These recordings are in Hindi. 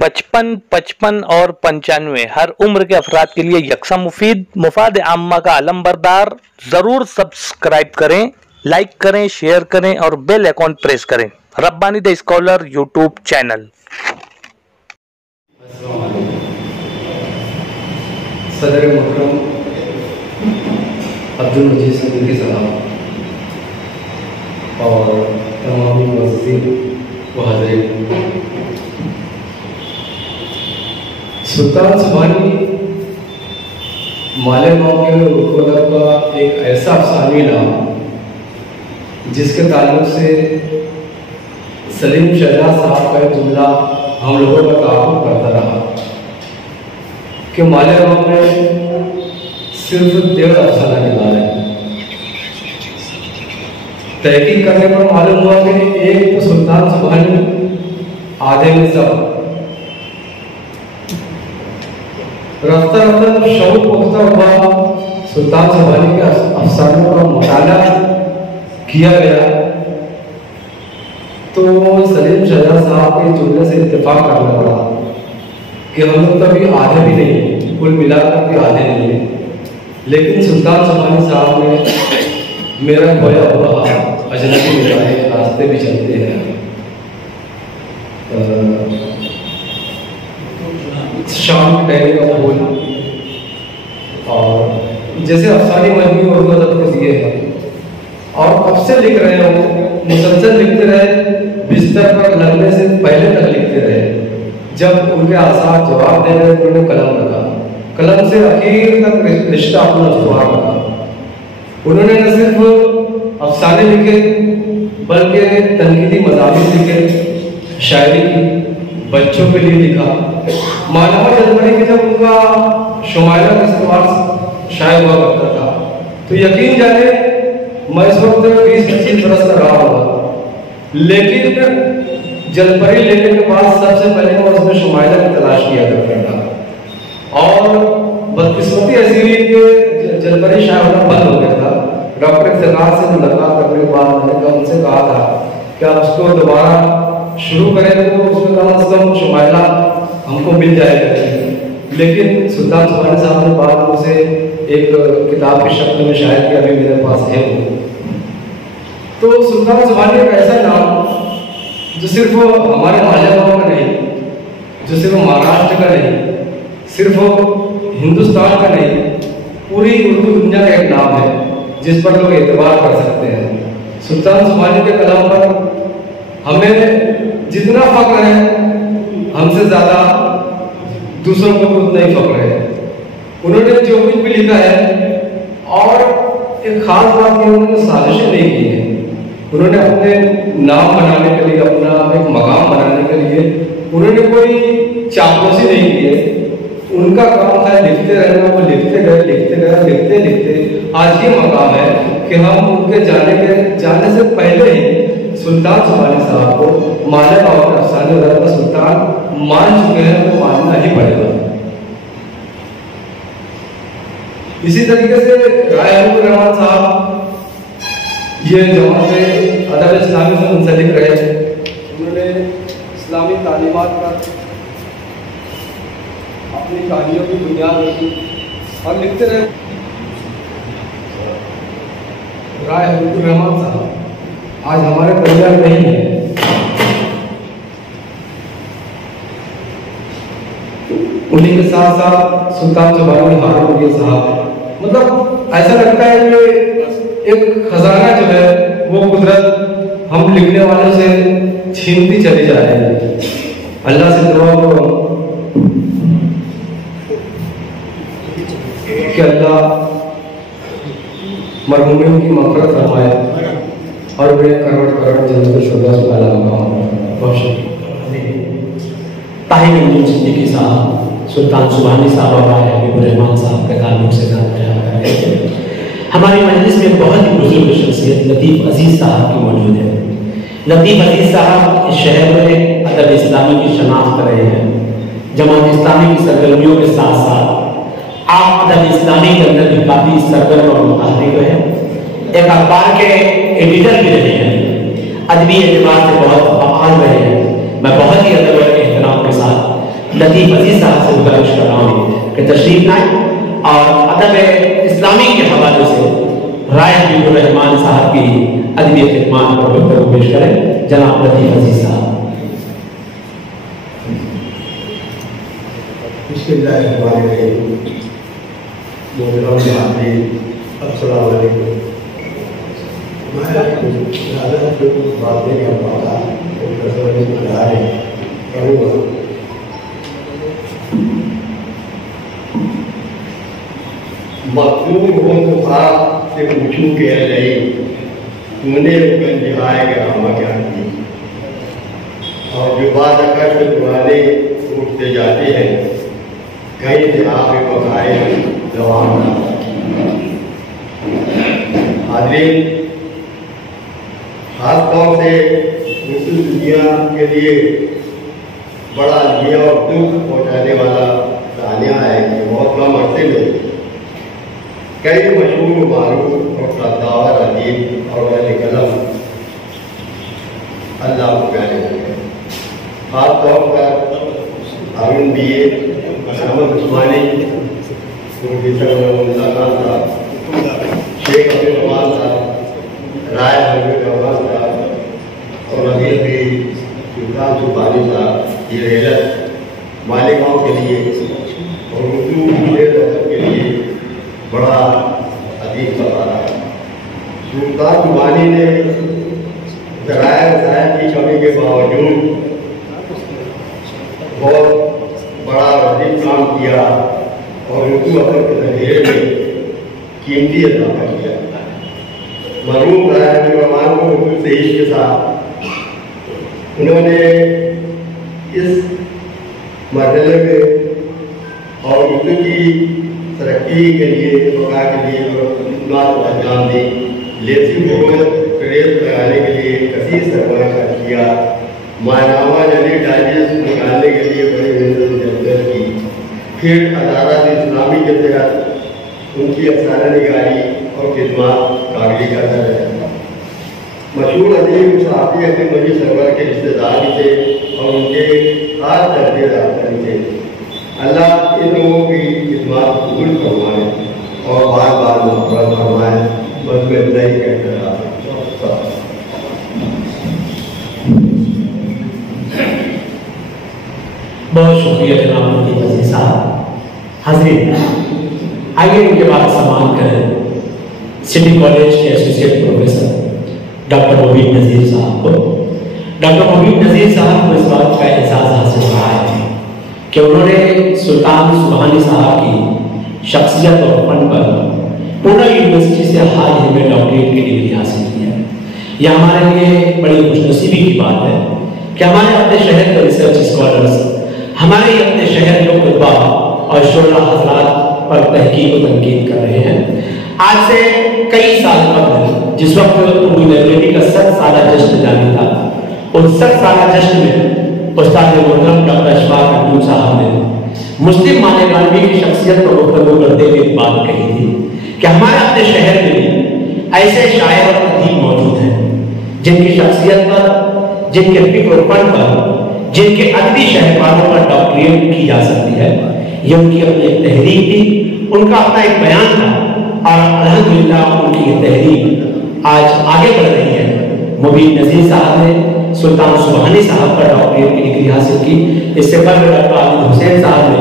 55, 55 और 95 हर उम्र के अफराद के लिए यकसा मुफीद मुफाद आम्मा का अलंबरदार। जरूर सब्सक्राइब करें, लाइक करें, शेयर करें और बेल आइकॉन प्रेस करें। Rabbani the scholar YouTube channel. सदर मुकरम अब्दुल मजीद सिद्दीकी साहब और तमाम मुअज़्ज़िज़ीन व हाज़रीन, सुल्तान सुभानी मालेगांव के उर्दू का एक ऐसा अफसानी नाम जिसके ताल्लुक से सलीम शहजाद साहब का जुमला हम लोगों का ताक़ुब करता रहा कि मालेगांव में सिर्फ 1.5 अफसाना निकाला है। तहकीक करने पर मालूम हुआ कि एक तो सुल्तान सुभानी आधे में सब रफ्ता रफ्ता शौक पुख्ता हुआ सुल्तान सुभानी के अफसानों का मुताला किया गया तो सलीम शहजाद साहब के जुमले से इत्तेफाक करना पड़ा कि हम लोग तभी आधे भी नहीं, कुल मिलाकर भी आधे नहीं है। लेकिन सुल्तान सुभानी साहब ने मेरा खोया हुआ अजनबी निगाहें रास्ते भी चलते हैं शाम के टाइम का फूल और जैसे अफसानी मजमू उर्दू अदब के दिए हैं और कब से लिख रहे हो, मुसलसल लिखते रहे, बिस्तर पर लगने से पहले तक लिखते रहे। जब उनके आसार जवाब दे रहे उन्होंने कलम रखा, कलम से आखिर तक रिश्ता अपना जुआ रखा। उन्होंने न सिर्फ अफसाने लिखे बल्कि तनकीदी मज़ामिन लिखे, शायरी की, बच्चों के लिए लिखा। मानवा जनवरी के जब उनका शुमायरा का इस्तेमाल शायद हुआ करता था तो यकीन जाने मैं इस वक्त 20-25 बरस का रहा होगा, लेकिन जलपरी लेने के बाद सबसे पहले मैं उसमें शुमायरा की तलाश किया करता था और बदकिस्मती ऐसी हुई कि जलपरी शायद होना बंद हो गया था। डॉक्टर इफ्तिखार से मुलाकात करने के बाद मैंने उनसे कहा था कि आप उसको दोबारा शुरू करें तो उसमें कम से कम शुमायरा हमको मिल जाएगा। लेकिन सुल्तान सुभानी साहब ने बाद में उसे एक किताब के शक्ल में शायद कि अभी मेरे पास है वो। तो सुल्तान सुभानी एक ऐसा नाम जो सिर्फ हमारे मालेगांव का नहीं, जो सिर्फ महाराष्ट्र का नहीं, सिर्फ हिंदुस्तान का नहीं, पूरी उर्दू दुनिया का एक नाम है जिस पर लोग एतबार कर सकते हैं। सुल्तान सुभानी के कलाम पर हमें जितना फख्र है हमसे ज़्यादा दूसरों को भी उतना ही फख्र है। उन्होंने जो कुछ भी लिखा है और एक खास बात है उन्होंने साजिशें नहीं की है। उन्होंने अपने नाम बनाने के लिए, अपना एक मकाम बनाने के लिए उन्होंने कोई चापलूसी नहीं की है। उनका काम था लिखते रहना, वो लिखते गए, लिखते गए, लिखते लिखते आज ये मकाम है कि हम उनके जाने से पहले ही सुल्तान सुभानी साहब को मालेगांव के अफसाने का सुल्तान मान चुके हैं, तो मानना ही पड़ेगा। इसी तरीके से राय अब्दुल रहमान साहब ये जमात अदब इस्लामी से मुंसलिक रहे। उन्होंने इस्लामी तालीमात पर अपनी कहानियों की बुनियाद रखी और लिखते रहे। राय अब्दुल रहमान साहब आज हमारे परिवार नहीं है। उन्हीं के साथ साथ सुल्तान सुभानी हारून साहब, मतलब ऐसा लगता है कि एक खजाना जो है वो कुदरत हम लिखने वालों से छीनती चली जा रही है। अल्लाह से दुआ करो कि अल्लाह मरहूमिन की मग़फ़िरत फरमाए और वे करोड़ जन्नत शुदा से आला मकाम। बहुत शुक्रिया। ताहिर अब्दुल सिद्दीकी साहब सुल्तान सुभानी साहब और राय हबीबुर रहमान साहब के ताल्लुक से बात कर रहे थे। हमारी मजलिस में बहुत ही बुजुर्ग शख्सियत लतीफ़ अजीज़ साहब की मौजूद है। लतीफ़ अजीज़ साहब इस शहर में अदब इस्लामी की शनाख्त रहे हैं। जमात इस्लामी की सरगर्मियों के साथ साथ आप अदब इस्लामी के अंदर भी काफ़ी सरगर्म और मुताहरिक रहे। एक अखबार के एडिटर भी रहे हैं, अदबी एतबार से बहुत फ़आल रहे हैं। मैं बहुत ही अदब और एहतराम के साथ लतीफ अजीज साहब से गुजारिश कर रहा हूँ कि तशरीफ लाएं और अदब इस्लामी के हवाले से राय हबीबुर रहमान साहब की अदबी खिदमत पर वक्तव्य पेश करें जनाब लतीफ अजीज साहब। मखदूम हो तो आप से पूछूं कह रही तूने गंजाए के हम क्या की। और जो बात अकड़ पुराने उठते जाते हैं कहीं से आप पकाए जवाब हाजिर खास तौर से मुस्लिम दुनिया के लिए बड़ा अलमिया और दुख पहुँचाने वाला तानिया है कि बहुत कम अर्से में कई मशहूर मारूफ और सत्तावर अदीब और अहले कलम अल्लाह को प्यारे हुए। खास तौर पर हारून बीए अहमद उस्मानी साहब, शेख अब्दुल रहमान साहब, राय हबीबुर रहमान साहब और अभी भी सुल्तान सुबानी साहब ये रेलत मालिकाओं के लिए और उर्दू के लिए बड़ा अजीब सवाल है। सुल्तान सुबानी ने ज़राए वसाइल की कमी के बावजूद बहुत बड़ा अजीब काम किया और उर्दू अदब के अंधेरे में कीमती इजाफा किया। मरहूम राय हबीबुर रहमान को उर्दू से इश्क के साथ उन्होंने इस मरहले में और उर्दू की तरक्की के लिए बका के लिए और अंजाम दी। लेसी हुकूमत प्रेस लगाने के लिए कसीर सरमाया खर्च किया। मायनामा यानी डाइजेस्ट निकालने के लिए बड़ी मेहनत की। फिर अदालत इस्लामी के तहत उनकी अफसाना निगारी और खिदमत काबिल कदर है। मशहूर अदीब सहाफ़ी अब्दुल मजीद सरवर के रिश्तेदार थे और उनके खास दर्जेदार थे। अल्लाह इन लोगों की खिदमत कबूल फरमाए और बार बार मग़फ़िरत फरमाए। बस मैं इतना ही कहता रहा। बहुत शुक्रिया जनाब लतीफ अजीज साहब। हाज़रीन, आइए उनके बाद सम्मान करें सिटी कॉलेज के एसोसिएट प्रोफेसर डॉक्टर मोबीन नज़ीर साहब को। डॉक्टर मोबीन नज़ीर साहब को इस बात का एहसास हासिल रहा है कि उन्होंने सुल्तान सुबहानी साहब की शख्सियत और फन पर पूना यूनिवर्सिटी से हाल ही में डॉक्टरेट की डिग्री हासिल की है। यह हमारे लिए बड़ी खुशनसीबी की बात है कि हमारे अपने शहर के रिसर्च स्कॉलर्स हमारे अपने शहर के खुतबा और शोरा हजरात पर तहकीक और तनकीद कर रहे हैं। आज से कई साल कबल जिस वक्त उर्दू लाइब्रेरी का 100 साला जश्न जारी था, उस 100 साला जश्न में उस्ताद मोहतरम डॉक्टर अशफाक अब्दुल साहब ने मुस्लिम माने की शख्सियत पर गुफ्तगू करते हुए एक बात कही थी कि हमारे अपने शहर में ऐसे शायर और अदीब मौजूद हैं जिनकी शख्सियत पर, जिनके फिक्र और फन पर, जिनके अदबी शहरवालों पर डॉक्टरेट की जा सकती है। ये उनकी अपनी एक तहरीक थी, उनका अपना एक बयान था और अल्हम्दुलिल्लाह उनकी ये तहरीक आज आगे बढ़ रही है। मोबीन नज़ीर साहब ने सुल्तान सुबहानी साहब पर डॉक्टरेट की डिग्री हासिल की। इससे पहले डॉक्टर आदिल हुसैन साहब ने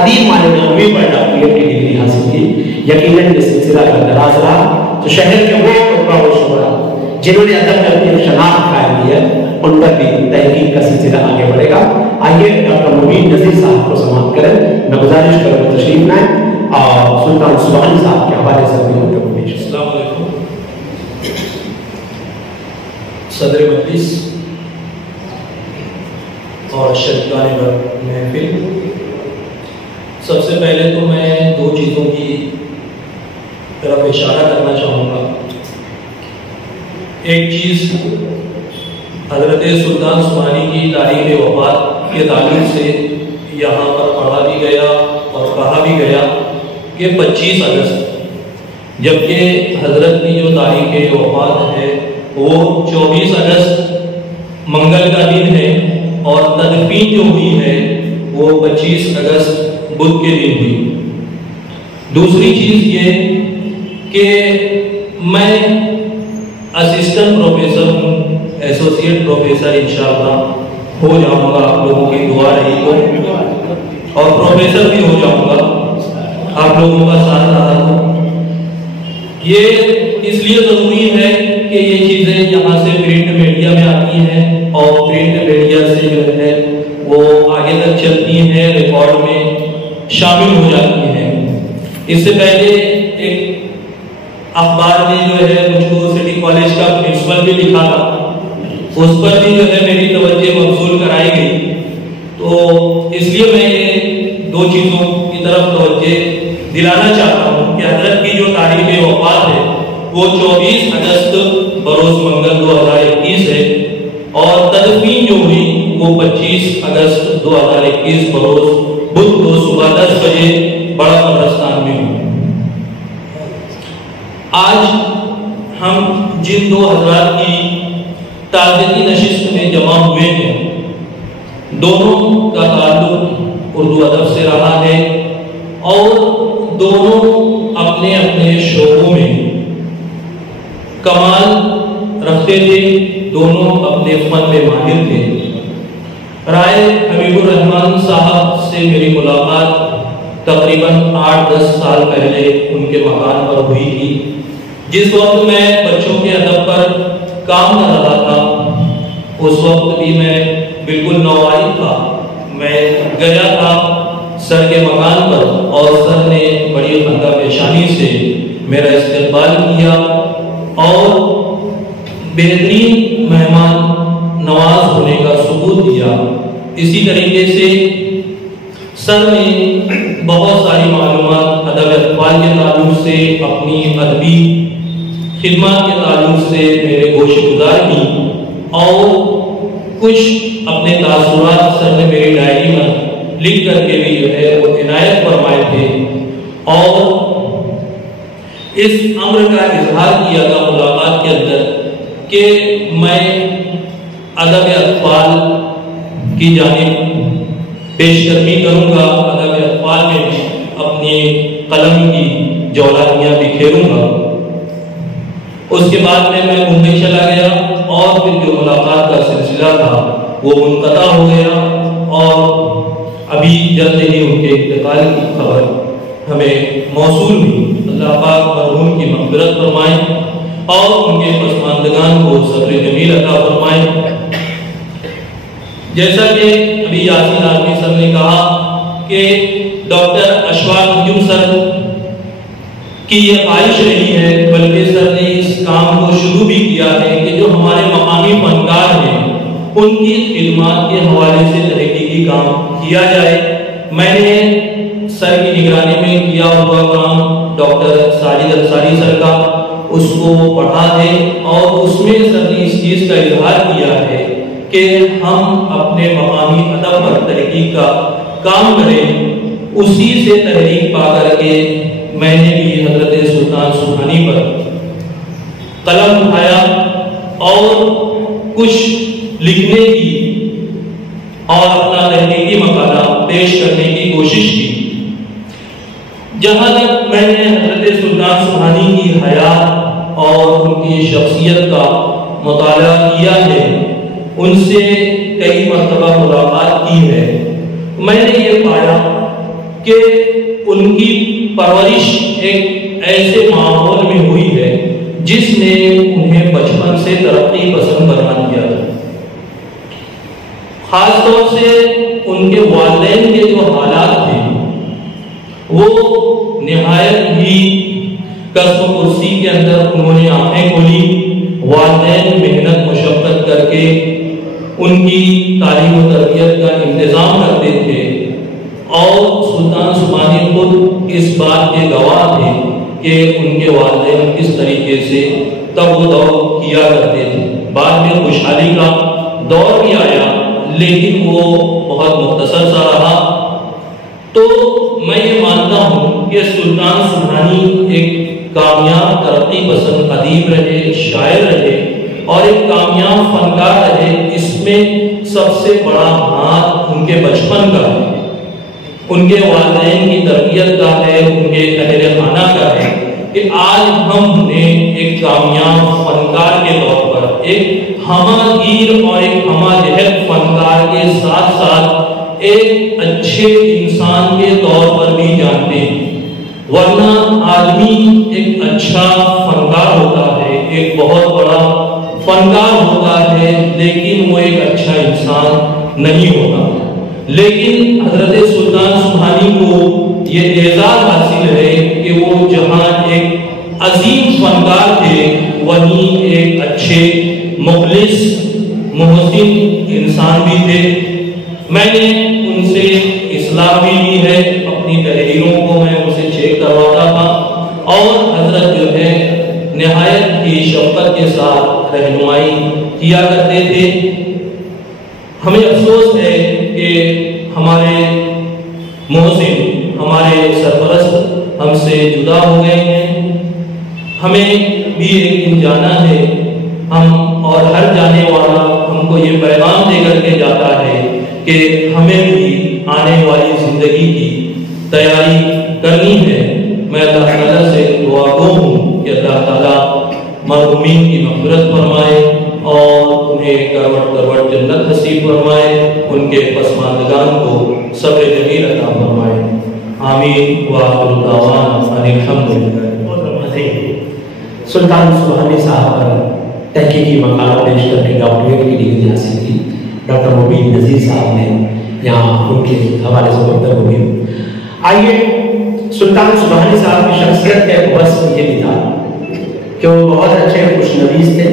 अदीब मालिकानवी पर डॉक्टरेट की डिग्री हासिल की। यकीनन ये सिलसिला दराज रहा तो शहर के वो खुतबा व शुरा जिन्होंने अदब में अपनी शनाख्त कायम की है उन पर भी तहकीक का सिलसिला आगे बढ़ेगा। आइए डॉक्टर मोबीन नज़ीर साहब को समाप्त करें। मैं गुजारिश करूँगा तशरीफ लाएं और सुल्तान सुबहानी साहब के हवाले से अस्सलाम वालेकुम। सदर मजलिस और शरीकान महफिल, सबसे पहले तो मैं दो चीज़ों की तरफ इशारा करना चाहूँगा। एक चीज़ हज़रत सुल्तान सुबहानी की तारीख़ वफ़ात के ताल्लुक़ से यहाँ पर पढ़ा भी गया और कहा भी गया कि 25 अगस्त, जबकि हज़रत की जो तारीख़ वफ़ात है वो 24 अगस्त मंगल का दिन है और तदफीन जो हुई है वो 25 अगस्त बुध के दिन हुई। दूसरी चीज ये कि मैं असिस्टेंट प्रोफेसर हूँ, एसोसिएट प्रोफेसर इंशाअल्लाह हो जाऊंगा, आप लोगों की दुआ रही तो, और प्रोफेसर भी हो जाऊंगा आप लोगों का साथ रहा तो। ये इसलिए जरूरी है कि ये चीजें यहाँ से प्रिंट मीडिया में आती हैं और प्रिंट मीडिया से जो है वो आगे तक चलती हैं, रिकॉर्ड में शामिल हो जाती हैं। इससे पहले एक अखबार में जो है मुझको सिटी कॉलेज का प्रिंसिपल भी लिखा था, उस पर भी जो है मेरी तवज्जो मबसूल कराई गई। तो इसलिए मैं ये दो चीजों की तरफ तवज्जो दिलाना चाहता हूँ कि हजरत की जो तारीख वफात है वो 24 अगस्त बरोज मंगल 2021 है और तदफीन जो हुई वो 25 अगस्त 2021 बरोज बुध को सुबह 10 बजे बड़ा कब्रिस्तान में हुई। आज हम जिन दो हजरात की ताज़ियती नशिस्त में जमा हुए हैं, दोनों का ताल्लुक उर्दू अदब से रहा है और दोनों अपने अपने शोबों में कमाल रखते थे, दोनों अपने फन में माहिर थे। राय हबीबुर रहमान साहब से मेरी मुलाकात तकरीबन 8-10 साल पहले उनके मकान पर हुई थी। जिस वक्त मैं बच्चों के अदब पर काम कर रहा था उस वक्त भी मैं बिल्कुल नौवाई था। मैं गया था सर के मकान पर और सर ने बड़ी खंदा पेशानी से मेरा इस्तकबाल किया और बेहतरीन मेहमान नवाज होने का सबूत दिया। इसी तरीके से सर ने बहुत सारी मालूमात अदब अतफाल के ताल्लुक से, अपनी अदबी खिदमत के ताल्लुक से मेरे गोशगुजार की और कुछ अपने तासुरात सर ने मेरी डायरी में लिख करके भी जो है वो इनायत फरमाए थे और इस अम्र का इजहार किया था मुलाकात के अंदर कि मैं अदब अतफाल की जानिब पेशकदमी करूंगा, अदब अतफाल में भी अपनी कलम की जौलानियां बिखेरूंगा। उसके बाद में मैं मुंबई चला गया और फिर जो मुलाकात का सिलसिला था वो मुनक़ता हो गया और अभी जल्द ही उनके इंतकाल की खबर हमें मौसूल हुई। अल्लाह पाक मरहूम की मग़फ़िरत फरमाए और उनके पसमानदगान को सब्र जमील अता फरमाए। जैसा कि अभी यासीन आलमी सर ने कहा कि डॉक्टर अशफाक नजूम सर की ये ख्वाहिश रही है, बल्कि सर ने इस काम को शुरू भी किया है कि जो हमारे मकामी फनकार हैं उनकी खिदमत के हवाले से तहकीकी काम किया जाए। मैंने सर की निगरानी में किया हुआ काम डॉक्टर साजिद अंसारी सर का उसको पढ़ा है और उसमें सर ने इस चीज का इजहार किया है कि हम अपने मकामी अदब पर तहकीक का काम करें। उसी से तहरीक पा करके मैंने भी हजरत सुल्तान सुहानी पर कलम उठाया और कुछ लिखने की और अपना तहकीकी मकाला पेश करने की कोशिश की। जहां तक मैंने हजरत सुल्तान सुहानी की हयात और उनकी शख्सियत का मुताला किया है, उनसे कई मरतबा मुलाकात की है, मैंने ये पाया कि उनकी परवरिश एक ऐसे माहौल में हुई है जिसने उन्हें बचपन से तरक्की पसंद बना दिया था। खासतौर से उनके वालिदैन के जो हालात थे वो निहायत ही कसम कुर्सी के अंदर उन्होंने आंखें खोली। वालिदैन मेहनत मुशक्कत करके उनकी तालीम और तरबियत का इंतजाम करते थे और सुल्तान सुहानी खुद इस बात के गवाह थे कि उनके वालिदैन किस तरीके से तब किया करते थे। बाद में खुशहाली का दौर भी आया लेकिन वो बहुत मुख्तसर सा रहा। तो मैं ये मानता हूँ कि सुल्तान सुहानी एक कामयाब तरक्की पसंद अदीब रहे, शायर रहे और एक कामयाब फनकार रहे। इसमें सबसे बड़ा हाथ उनके बचपन का है। उनके वालिदैन की तरबियत का है, उनके अहले खाना का है कि आज हमने एक कामयाब फनकार के तौर पर, एक हमागीर और एक हमाजहर फनकार के साथ साथ एक अच्छे इंसान के तौर पर भी जानते हैं। वरना आदमी एक अच्छा फनकार होता है, एक बहुत बड़ा फनकार होता है, लेकिन वो एक अच्छा इंसान नहीं होता। लेकिन हजरत सुल्तान सुभानी को ये एजाज हासिल है कि वो जहां एक अजीम फनकार थे, वहीं एक अच्छे मुखलिस मुहसिन इंसान भी थे। मैंने उनसे इस्लाह भी ली है, अपनी तहरीरों को मैं उनसे चेक करवाता था और हजरत जो है निहायत ही शफकत के साथ रहनुमाई किया करते थे। हमें अफसोस है कि हमारे मोहसिन, हमारे सरपरस्त हमसे जुदा हो गए हैं। हमें भी एक दिन जाना है, हम और हर जाने वाला हमको ये पैगाम दे करके जाता है कि हमें भी आने वाली जिंदगी की तैयारी करनी है। मैं अल्लाह ताला से दुआ गो हूँ कि अल्लाह ताला मरहूमीन की मग़फ़िरत फरमाए और उन्हें करवट करवट जन्नत नसीब फरमाए, उनके पसमानदगान को सब्र जमील अता फरमाए। आमीन व आखिरु दावाना अनिल हम्दुलिल्लाह। सुल्तान सुभानी साहब पर तहकीकी मकाला पेश करके डॉक्टरेट की डिग्री हासिल की। डॉक्टर मुबीन नज़ीर साहब ने यहाँ उनके हवाले से गुफ्तगू हुई। आइए, सुल्तान सुभानी साहब की शख्सियत का एक वस्फ ये भी था कि वो बहुत अच्छे खुशनवीस थे,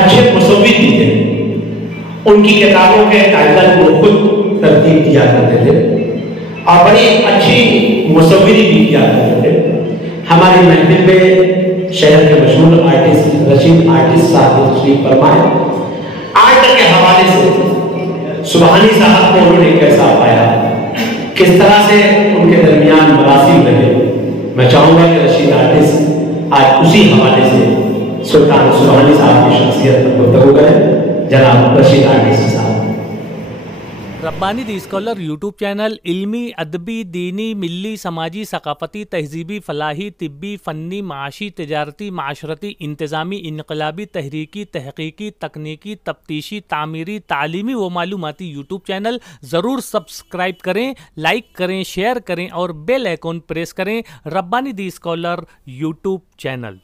अच्छे मुसव्विर भी थे। उनकी किताबों के टाइटल वो खुद तरतीब दिया करते थे और बड़ी अच्छी मुसव्विरी भी किया करते थे। हमारी महफिल में शहर के मशहूर आर्टिस्ट रशीद आर्टिस्ट साहब तशरीफ फरमाए। आज तक के हवाले से सुभानी साहब को उन्होंने कैसा पाया, किस तरह से उनके दरमियान मरासिम रहे, मैं चाहूंगा कि रशीद आर्टिस्ट आज उसी हवाले से सुल्तान सुभानी साहब की शख्सियत पर गुफ्तगू करें। जनाब रशीद आर्टिस्ट साहब। रब्बानी दी स्कॉलर यूट्यूब चैनल इल्मी, अदबी, दीनी, मिल्ली, समाजी, सकाफती, तहजीबी, फलाही, तिब्बी, फ़न्नी, माशी, तिजारती, माशरती, इंतज़ामी, इनकलाबी, तहरीकी, तहकीकी, तकनीकी, तफ्तीशी, तामीरी, तालीमी व मालूमाती यूट्यूब चैनल ज़रूर सब्सक्राइब करें, लाइक करें, शेयर करें और बेल आइकॉन प्रेस करें। रब्बानी दी स्कॉलर यूट्यूब चैनल।